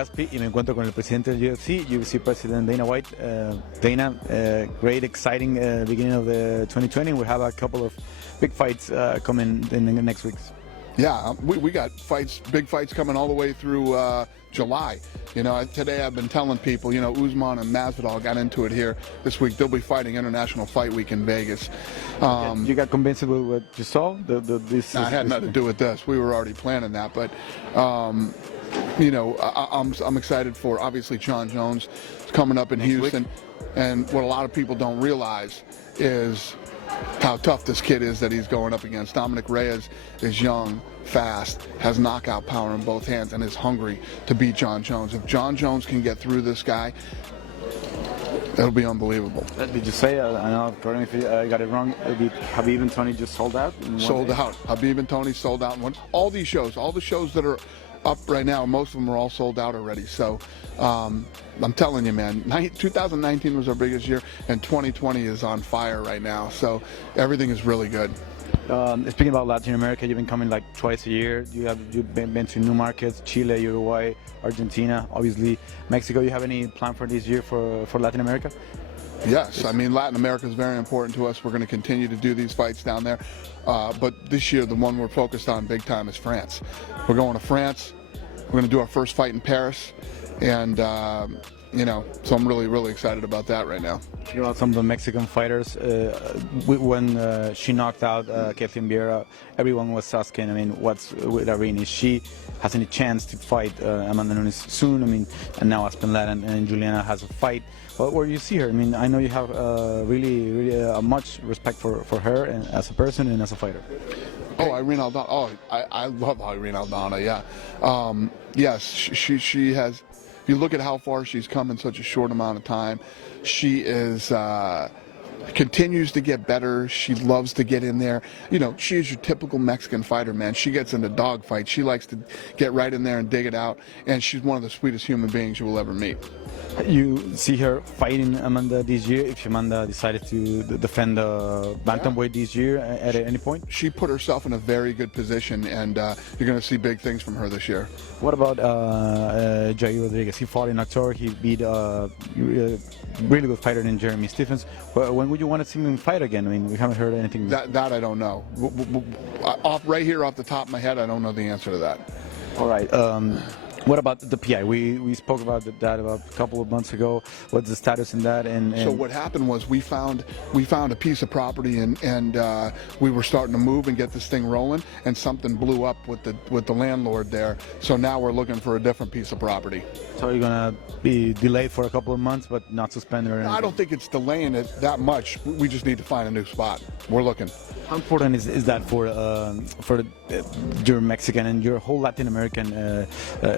Gaspi y me encuentro con el presidente del UFC President Dana White. Dana, great, exciting beginning of the 2020. We have a couple of big fights coming in the next weeks. Yeah, we got fights, big fights coming all the way through July. You know, today I've been telling people, you know, Usman and Masvidal got into it here this week. They'll be fighting International Fight Week in Vegas. You got convinced with what you saw? I had nothing to do with this. We were already planning that, but you know, I'm excited for obviously Jon Jones coming up in Houston, and what a lot of people don't realize is how tough this kid is that he's going up against. Dominic Reyes is young, fast, has knockout power in both hands, and is hungry to beat Jon Jones. If Jon Jones can get through this guy, it'll be unbelievable. Did you say, I know, correct me if I got it wrong, Habib and Tony just sold out? Sold out. Habib and Tony sold out in one. All these shows, all the shows that are up right now, most of them are all sold out already. So I'm telling you, man, 2019 was our biggest year, and 2020 is on fire right now. So everything is really good. Speaking about Latin America, you've been coming like twice a year. You've been to new markets, Chile, Uruguay, Argentina, obviously Mexico. You have any plan for this year for Latin America? Yes, I mean, Latin America is very important to us. We're going to continue to do these fights down there. But this year, the one we're focused on big time is France. We're going to France. We're going to do our first fight in Paris. And, you know, so I'm really, really excited about that right now. You know, some of the Mexican fighters, when she knocked out Kathleen Vieira, everyone was asking, I mean, what's with Irene? Is she has any chance to fight Amanda Nunes soon? I mean, and now Aspen Ladd and Juliana has a fight. But where you see her, I mean, I know you have really much respect for her and as a person and as a fighter. Oh, Irene Aldana. Oh, I love Irene Aldana, yeah. Yes, she has. If you look at how far she's come in such a short amount of time, she is continues to get better. She loves to get in there. You know, she is your typical Mexican fighter, man. She gets into dog fights. She likes to get right in there and dig it out, and she's one of the sweetest human beings you will ever meet. You see her fighting Amanda this year, if Amanda decided to defend the bantamweight this year at any point? She put herself in a very good position, and you're going to see big things from her this year. What about Jair Rodriguez? He fought in October. He beat a really good fighter named Jeremy Stephens. When would you want to see him fight again? I mean, we haven't heard anything. That I don't know. Right here off the top of my head, I don't know the answer to that. All right. What about the PI? We spoke about that about a couple of months ago. What's the status in that? And so what happened was we found a piece of property and we were starting to move and get this thing rolling, and something blew up with the landlord there. So now we're looking for a different piece of property. So you're gonna be delayed for a couple of months, but not suspended or anything? I don't think it's delaying it that much. We just need to find a new spot. We're looking. How important is that for your Mexican and your whole Latin American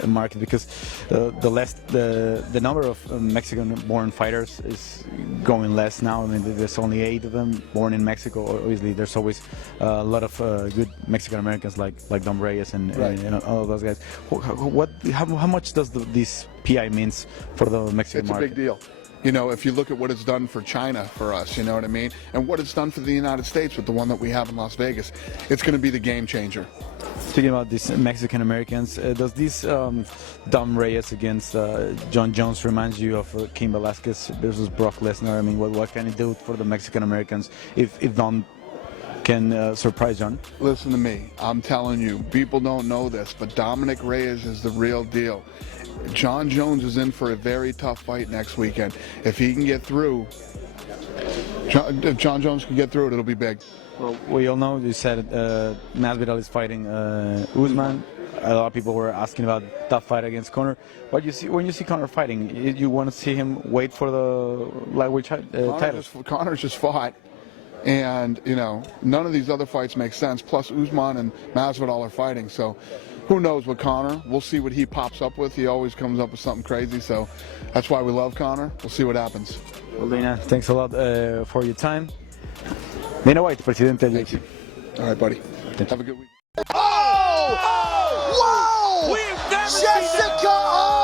market? Because the number of Mexican-born fighters is going less now. I mean, there's only 8 of them born in Mexico. Obviously, there's always a lot of good Mexican Americans like Dom Reyes and all of those guys. How much does this PI means for the Mexican market? It's a big deal. You know, if you look at what it's done for China for us, you know what I mean? And what it's done for the United States with the one that we have in Las Vegas, it's going to be the game changer. Speaking about these Mexican Americans, does this Dom Reyes against Jon Jones remind you of Cain Velasquez versus Brock Lesnar? I mean, what can it do for the Mexican Americans if Dom can surprise Jon? Listen to me. I'm telling you, people don't know this, but Dominic Reyes is the real deal. Jon Jones is in for a very tough fight next weekend. If he can get through, if Jon Jones can get through it, it'll be big. Well, we all know, you said Masvidal is fighting Usman. A lot of people were asking about that fight against Conor. What you see when you see Conor fighting, you want to see him wait for the lightweight title? Conor's just fought. And, you know, none of these other fights make sense. Plus, Usman and Masvidal are fighting. So who knows with Conor? We'll see what he pops up with. He always comes up with something crazy. So that's why we love Conor. We'll see what happens. Well, Dana, thanks a lot for your time. Dana White, Presidente del UFC. All right, buddy. Have a good week. Oh! Whoa! We've never seen that.